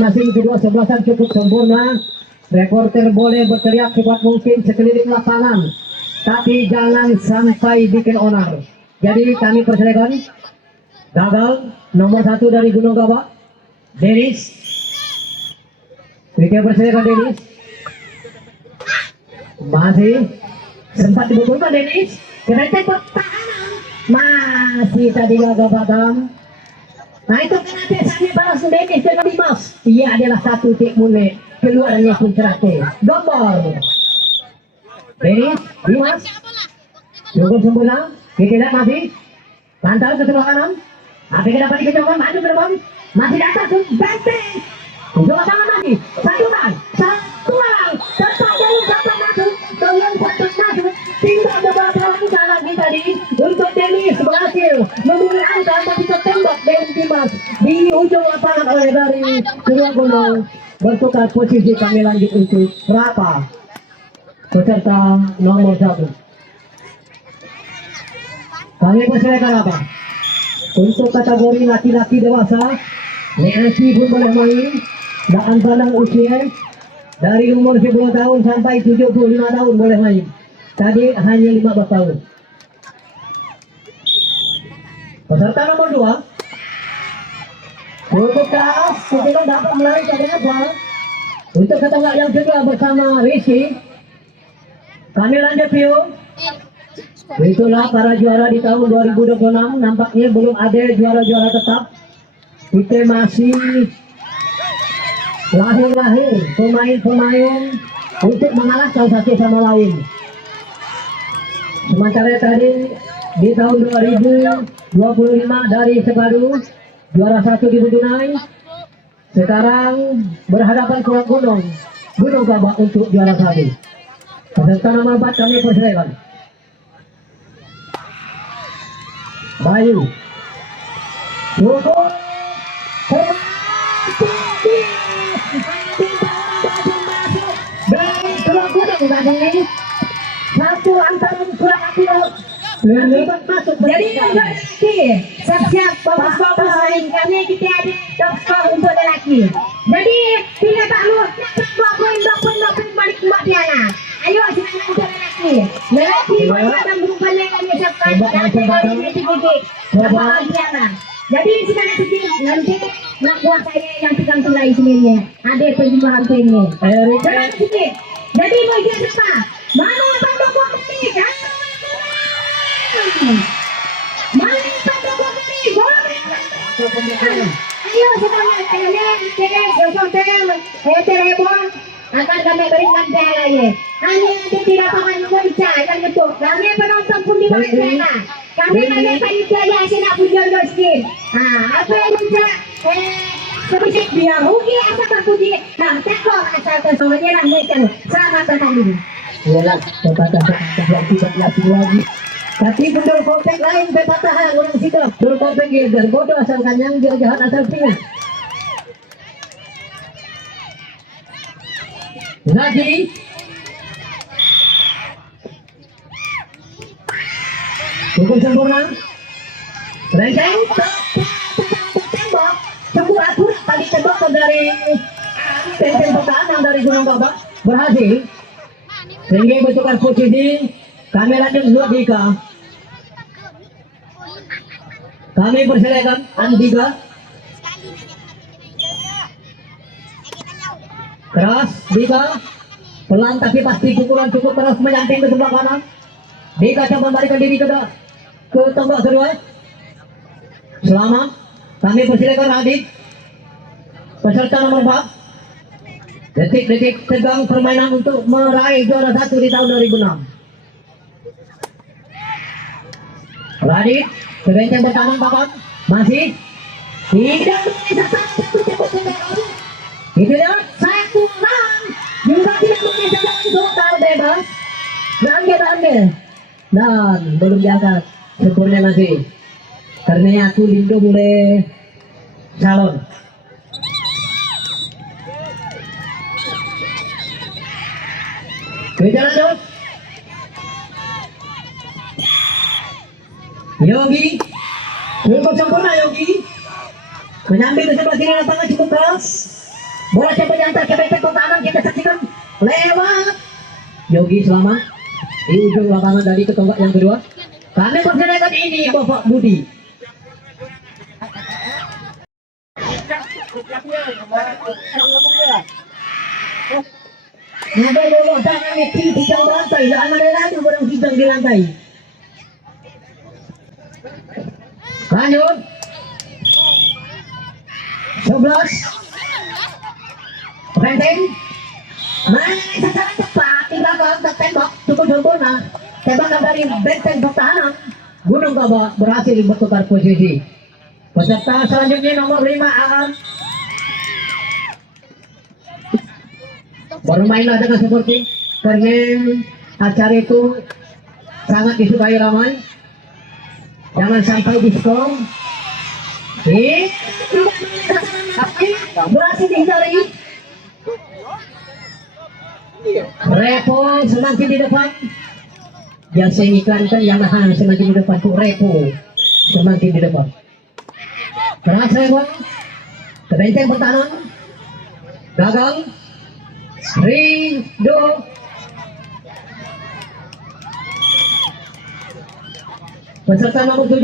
Masing kedua sebelasan cukup sempurna. Reporter boleh berteriak sekuat mungkin sekeliling lapangan, tapi jangan sampai bikin onar. Jadi kami persilakan gagal nomor 1 dari Gunung Gabak, Denis. Kita persilakan Denis. Masih sempat dibetulkan Denis. Kerentek pertahanan masih tadi gagal badam. Nah itu kenapa saya balas Denis dengan Dimas. Ia adalah satu tik mulai keluarnya pun terakhir. Gambar Denis, Dimas cukup sempurna. Kita lihat masih pantau ke sebelah kanan. Apa yang dapat dikecokan maju ke depan. Masih datang ke benteng. Dua tangan lagi. Satu orang tetap jalur dapat masuk. Jalur dapat masuk. Tinggal beberapa langkah lagi tadi untuk Denis berhasil memberi angka tapi tertembak dari Dimas di ujung lapangan oleh dari Surya Gunung. Bertukar posisi kami lanjut untuk berapa peserta nomor 1. Kami persilakan apa? Untuk kategori laki-laki dewasa, Nancy pun boleh main. Dan pandang usia dari umur 10 tahun sampai 75 tahun boleh main. Tadi hanya 15 tahun. Peserta nomor 2 cukup keras, kita dapat melari ke apa? Untuk ketenggak yang kedua bersama Rizky. Kami lanjut view. Itulah para juara di tahun 2026. Nampaknya belum ada juara-juara tetap. Kita masih lahir-lahir pemain-pemain untuk mengalahkan satu sama lain. Sementara tadi di tahun 2025 dari Sepadu juara 1 di Budunai. Sekarang berhadapan ke Gunung Gabak untuk juara 1. Peserta nomor 4 kami persilakan. Bayu cukup dari Surya Gunung tadi satu antara kurang akurat masuk. Jadi siap-siap bagus-bagus lain kami kita ada dokter untuk lelaki. Jadi tinggal tak lu 2 poin balik buat Diana. Ayo silakan untuk lelaki. Lelaki macam berupaya kami siapkan dan buat Diana. Jadi silakan sedikit nanti nak buat saya yang pegang tulai sebenarnya. Ada penjumlahan poinnya. Silakan sedikit. Jadi mau dia siapa? Mana tanda buat ini kan? Mana tanda buat ini? Ayo semuanya telepon akan kami berikan pialanya. Hanya nanti di lapangan Indonesia akan betul. Kami penonton pun di mana? Kami ada panitia yang sedang pujian skin. Apa yang bisa seperti dia rugi asal terpuji. Nah, tekor asal tersoalnya lah mereka. Selamat datang dulu. Iyalah, pepatah tidak lagi. Tapi betul kopek lain pepatah orang situ. Betul kopek gilder bodoh asal kanyang dia jahat asal pingat. Lagi cukup sempurna. Rencang tembak cukup akurat tadi tembak dari benteng pertahanan dari Gunung Gabak berhasil. Sehingga bertukar posisi. Kami lanjut dua Dika. Kami persilakan Andika. Keras Dika. Pelan tapi pasti pukulan cukup keras menyamping ke sebelah kanan. Dika coba membalikan diri ke tembak kedua. Selamat. Kami persilakan Adit. Peserta nomor 4. Detik-detik tegang permainan untuk meraih juara 1 di tahun 2006. Radit, kebencang pertama papat masih tidak bisa itu dia satu run juga tidak bisa total bebas dan kita ambil dan belum diangkat sempurna masih karena aku lindung oleh calon. Berjalan terus. Yogi, cukup sempurna Yogi. Menyambil ke sebelah kiri lapangan cukup keras. Bola coba diantar ke benteng pertahanan, kita saksikan lewat Yogi selamat di ujung lapangan dari ketonggak yang kedua. Kami persilakan ini Bapak Budi. Ada dulu tangan itu tidak berantai, ada lagi barang sidang di lantai. Lanjut 11 Benteng main secara cepat, tinggal ke tembak cukup sempurna. Tembakan dari benteng pertahanan Gunung Kaba berhasil bertukar posisi. Peserta selanjutnya nomor 5 Aan. Bermainlah dengan seperti karena acara itu sangat disukai ramai. Jangan sampai diskon. Berhasil dihindari. Repo semakin di depan. Yang saya iklankan Yamaha semakin di depan tuh Repo semakin di depan. Keras Repo ke benteng pertahanan gagal. Rindu peserta nomor 7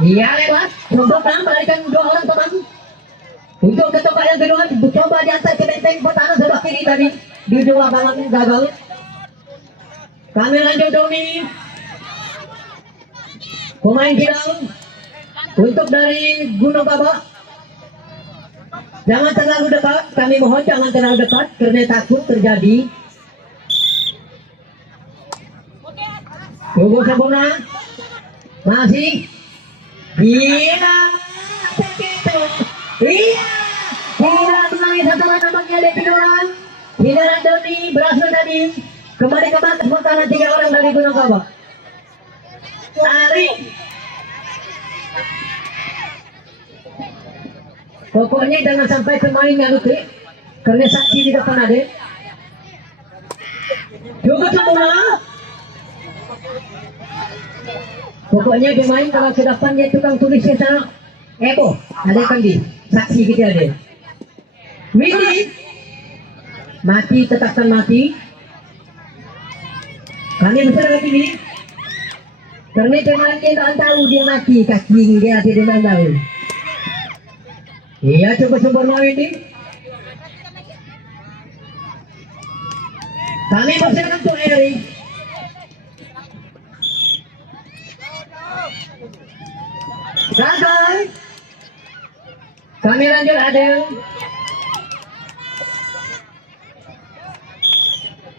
iya lewat coba balikan 2 orang teman untuk kecoba yang kedua coba diantar ke benteng pertahanan sebelah kiri tadi di ujung lapangan gagal. Kami lanjut Doni pemain kilang untuk dari Gunung Kaba. Jangan terlalu dekat, kami mohon jangan terlalu dekat karena takut terjadi. Tunggu sempurna. Masih. Iya. Iya. Tidak menangis setelah nampaknya Devi Doran. Hindaran Doni berhasil tadi. Kembali ke batas pertahanan 3 orang dari Gunung Kaba. Ari. Pokoknya jangan sampai pemainnya lucu karena saksi di depan ada. Juga sempurna. Pokoknya pemain kalau ke depannya tukang tulisnya sana Ebo ada kan di saksi kita ada. Mini mati tetapkan mati. Kami bisa lagi ini karena pemainnya tak tahu dia mati kaki dia tidak tahu. Iya coba sempurna ini. Kami persilakan untuk Eri. Gagal. Kami lanjut Adel.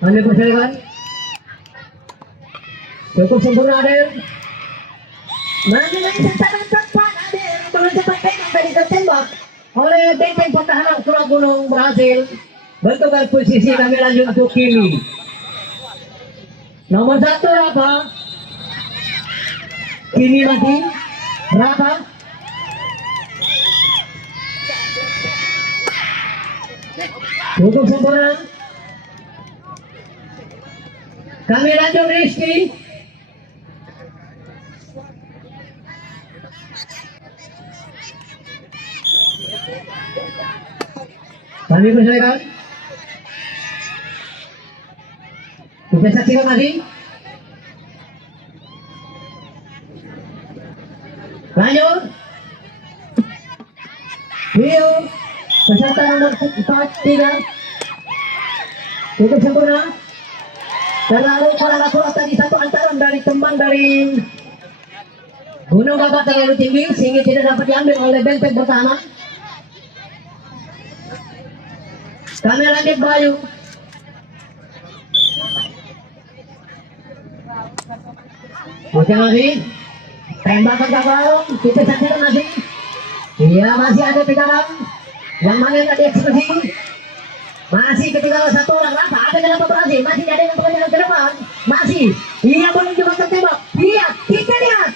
Kami persilakan. Cukup sempurna Adel. Mengenai sasaran tepat Adel dengan cepat dari tertembak oleh benteng pertahanan Surat Gunung berhasil bertukar posisi. Kami lanjut untuk Kimi nomor 1 Rafa. Kimi mati Rafa. Cukup sempurna. Kami lanjut Rizky. Kami persilakan. Bisa saksikan lagi. Lanjut. Rio peserta nomor 43. Cukup sempurna. Terlalu kurang tadi satu antaran dari teman dari Gunung Kaba terlalu tinggi sehingga tidak dapat diambil oleh benteng pertahanan. Kami lanjut Bayu. Oke lagi. Tembakan gagal. Kita saksikan masih. Iya masih ada di dalam. Yang mana yang ada eksekusi. Masih ketinggalan 1 orang. Rafa ada dalam operasi. Masih ada yang berjalan ke depan. Masih. Iya boleh juga tertembak. Iya kita lihat.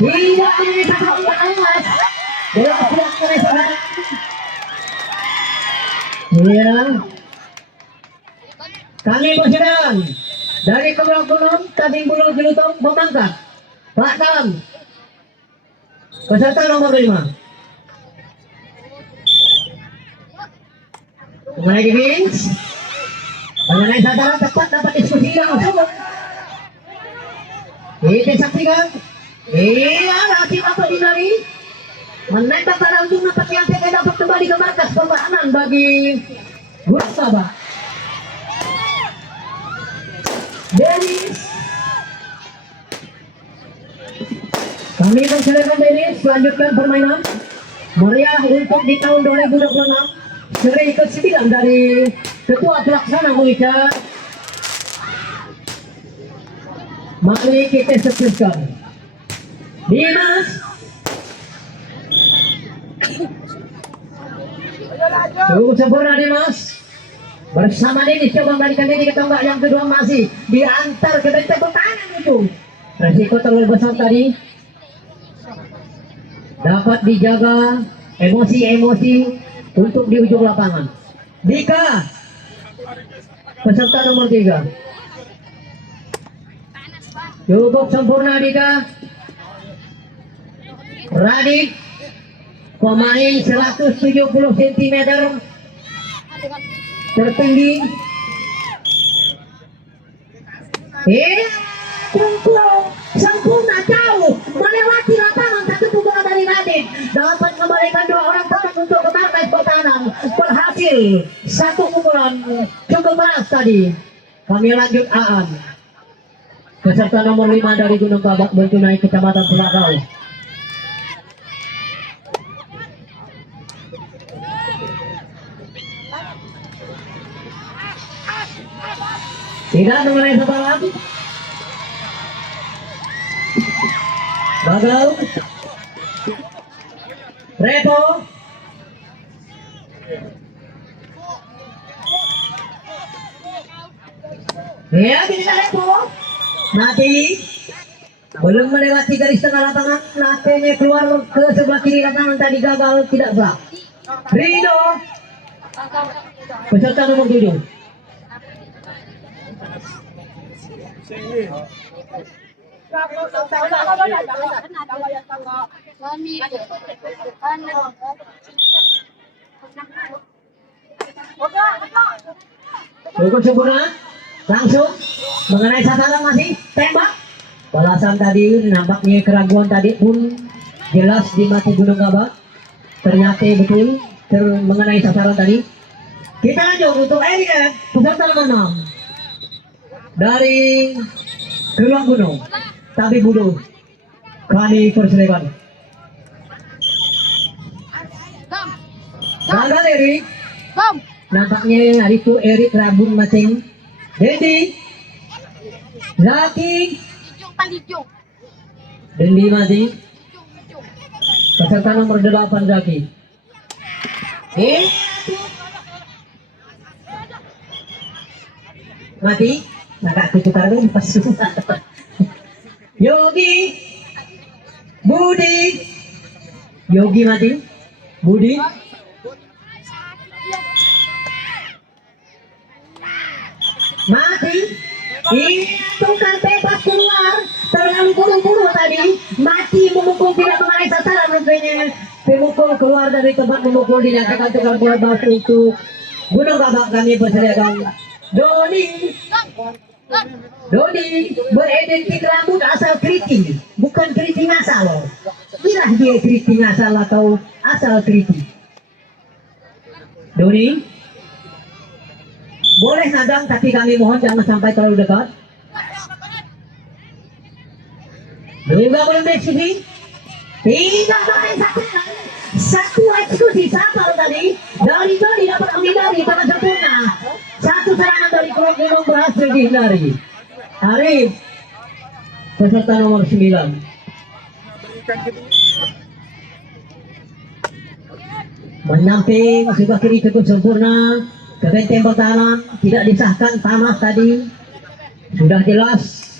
Tidak ada satu orang awas. Belum siap menyelesaikan. Iya. Kami persilakan dari Kepulauan Gunung, Tabing Bulu Jelutong, Pemangkat, Pak Tam, peserta nomor 5. mengenai Vince, mengenai sasaran tepat dapat diskusi langsung. Kita saksikan. Iya, Rasim apa dinari? Menembak ke langsung nampaknya TK dapat kembali ke markas pertahanan bagi Gustava. Dennis. Kami persilakan Dennis lanjutkan permainan. Meriah untuk di tahun 2026. Seri ke-9 dari Ketua Pelaksana Monica. Mari kita saksikan. Dimas. Cukup sempurna Dimas. Bersama Dennis coba memberikan diri ke tonggak yang kedua masih diantar ke benteng pertahanan itu. Resiko terlalu besar tadi. Dapat dijaga emosi-emosi untuk di ujung lapangan. Dika, peserta nomor 3. Cukup sempurna Dika. Radit, pemain 170 cm tertinggi. Sempurna jauh melewati lapangan, satu pukulan dari Radit dapat kembalikan 2 orang tepat untuk ke markas pertahanan. Berhasil satu pukulan cukup keras tadi. Kami lanjut Aan, peserta nomor 5 dari Gunung Babak Bentunai Kecamatan Pelakau. Tidak mengenai sasaran. Gagal. Repo. Ya, tidak Repo. Mati. Belum melewati garis tengah lapangan. Latenya keluar ke sebelah kiri lapangan tadi gagal, tidak sah. Rido. Peserta nomor 7. Cukup sempurna. Langsung mengenai sasaran masih tembak. Balasan tadi nampaknya keraguan tadi pun jelas di mata Gunung Babak. Ternyata betul mengenai sasaran tadi. Kita lanjut untuk Erik, peserta nomor 6 dari Gelang Gunung Tapi Budo. Kami persilakan. Gagal Erik. Nampaknya hari itu Erik rabun macing. Dendi. Zaki. Dendi masih. Peserta nomor 8 Zaki. Mati. Agak kutukar dulu pas. Yogi. Budi. Yogi mati. Budi. Mati. Itu kan bebas keluar. Terlalu buru-buru tadi. Mati memukul tidak mengenai sasaran rupanya. Pemukul keluar dari tempat memukul dinyatakan tukar bola batu itu. Gunung Babak kami persilakan. Dodi beridentik rambut asal keriting, bukan keriting asal. Bila dia keriting asal atau asal keriting. Dodi, boleh nadang tapi kami mohon jangan sampai terlalu dekat. Juga belum diskusi. Tidak boleh satu eksekusi siapa tadi dari Dodi dapat menghindari tangan sempurna. Satu serangan dari Gunung Gunung berhasil dihindari. Arif, peserta nomor 9. Menyamping sebelah kiri cukup sempurna ke benteng pertahanan, tidak disahkan tanah tadi. Sudah jelas.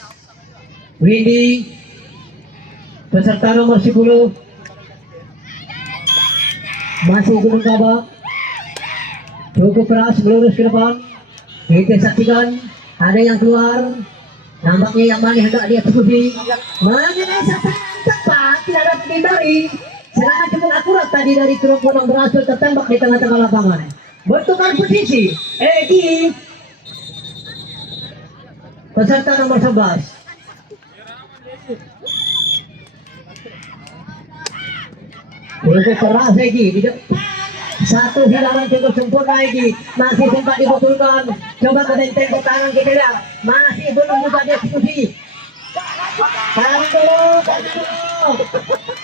Windy, peserta nomor 10. Masih Gunung Babak. Cukup keras melurus ke depan. Kita saksikan ada yang keluar. Nampaknya yang mana hendak dia eksekusi. Mengenai sasaran tepat, tidak dapat dihindari. Serangan cukup akurat tadi dari Gunung berhasil tertembak di tengah-tengah lapangan. bertukar posisi. Egi peserta nomor 11. Cukup keras Egi di depan. Satu hilangan cukup sempurna Egi. Masih sempat dibetulkan. Coba ke benteng pertahanan kita lihat. Masih belum juga dieksekusi. Tanah dulu.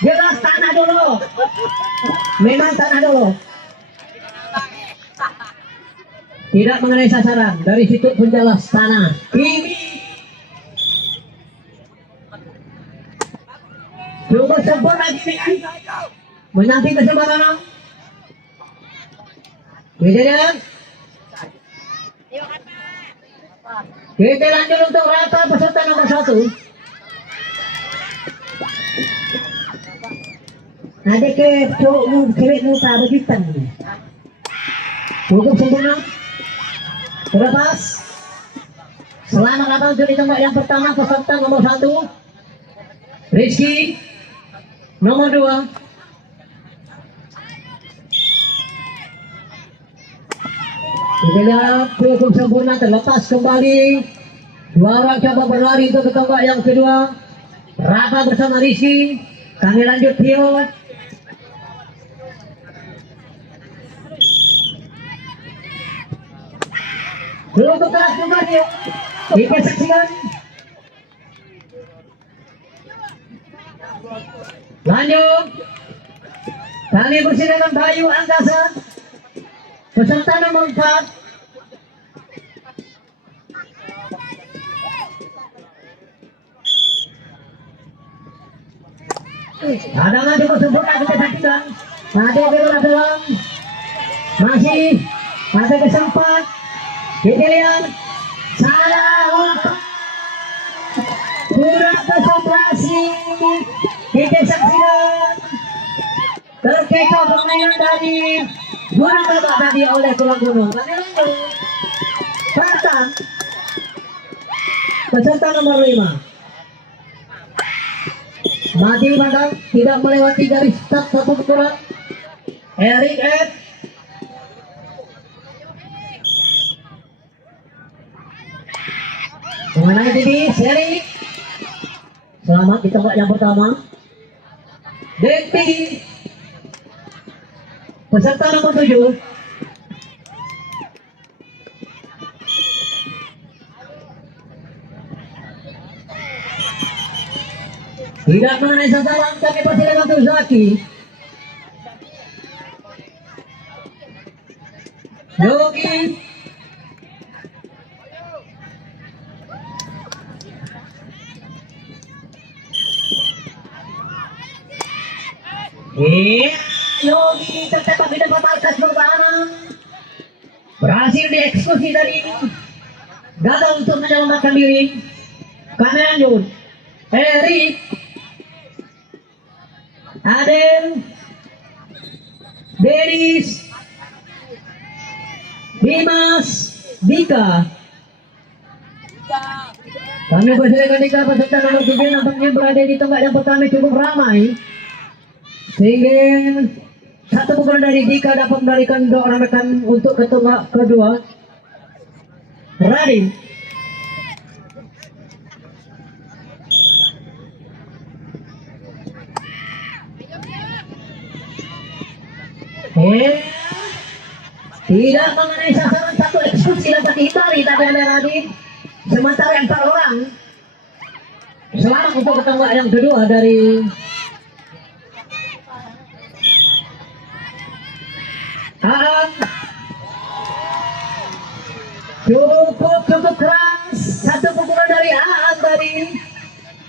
Jelas tanah dulu. Memang tanah dulu. Tidak mengenai sasaran. Dari situ pun jelas tanah. Ini cukup sempurna Kimi. Menanti kesempatan. Kejadian. Kita lanjut untuk rata peserta nomor 1. Ada cewek muka begitu. Cukup sempurna. Terlepas. Selamat datang di tempat yang pertama peserta nomor 1. Rizky. Nomor 2. Kita lihat cukup sempurna, terlepas kembali. Dua orang coba berlari untuk ke tempat yang kedua. Rata bersama Rizky. Kami lanjut Tio. Cukup keras juga Tio. Kita saksikan. Lanjut. Kami bersih dengan Bayu Angkasa. Peserta nomor 4. Ada lagi sempurna kita saksikan. Ada bola dalam. Masih ada kesempatan. Kita lihat. Salah. Kurang konsentrasi. Kita saksikan. Terkecoh permainan dari Gunung Batak tadi oleh Tulang Gunung. Kami lanjut. Pertama. Peserta nomor 5. Mati Batak tidak melewati garis start satu pukulan. Erik F. Mengenai TV seri. Selamat di tempat yang pertama. Dekti. Peserta nomor 7. Tidak mengenai sasaran, kami persilakan untuk Zaki. Yogi. Yogi tercepat di depan markas pertahanan. Berhasil dieksekusi dari gagal untuk menyelamatkan diri. Kami lanjut. Erik. Aden. Denis. Dimas. Dika. Kami persilakan Dika peserta nomor 7 nampaknya berada di tempat yang pertama cukup ramai. Sehingga satu pukulan dari Dika dapat melarikan dua orang rekan untuk ke tempat kedua. Radin. Tidak mengenai sasaran, satu eksekusi dapat dihindari tadi oleh Radin. Sementara yang 4 orang selamat untuk ke tempat yang kedua dari cukup keras. Satu pukulan dari Aan tadi.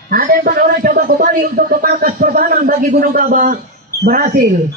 Ada 4 orang coba kembali untuk ke markas pertahanan bagi Gunung Kaba. Berhasil.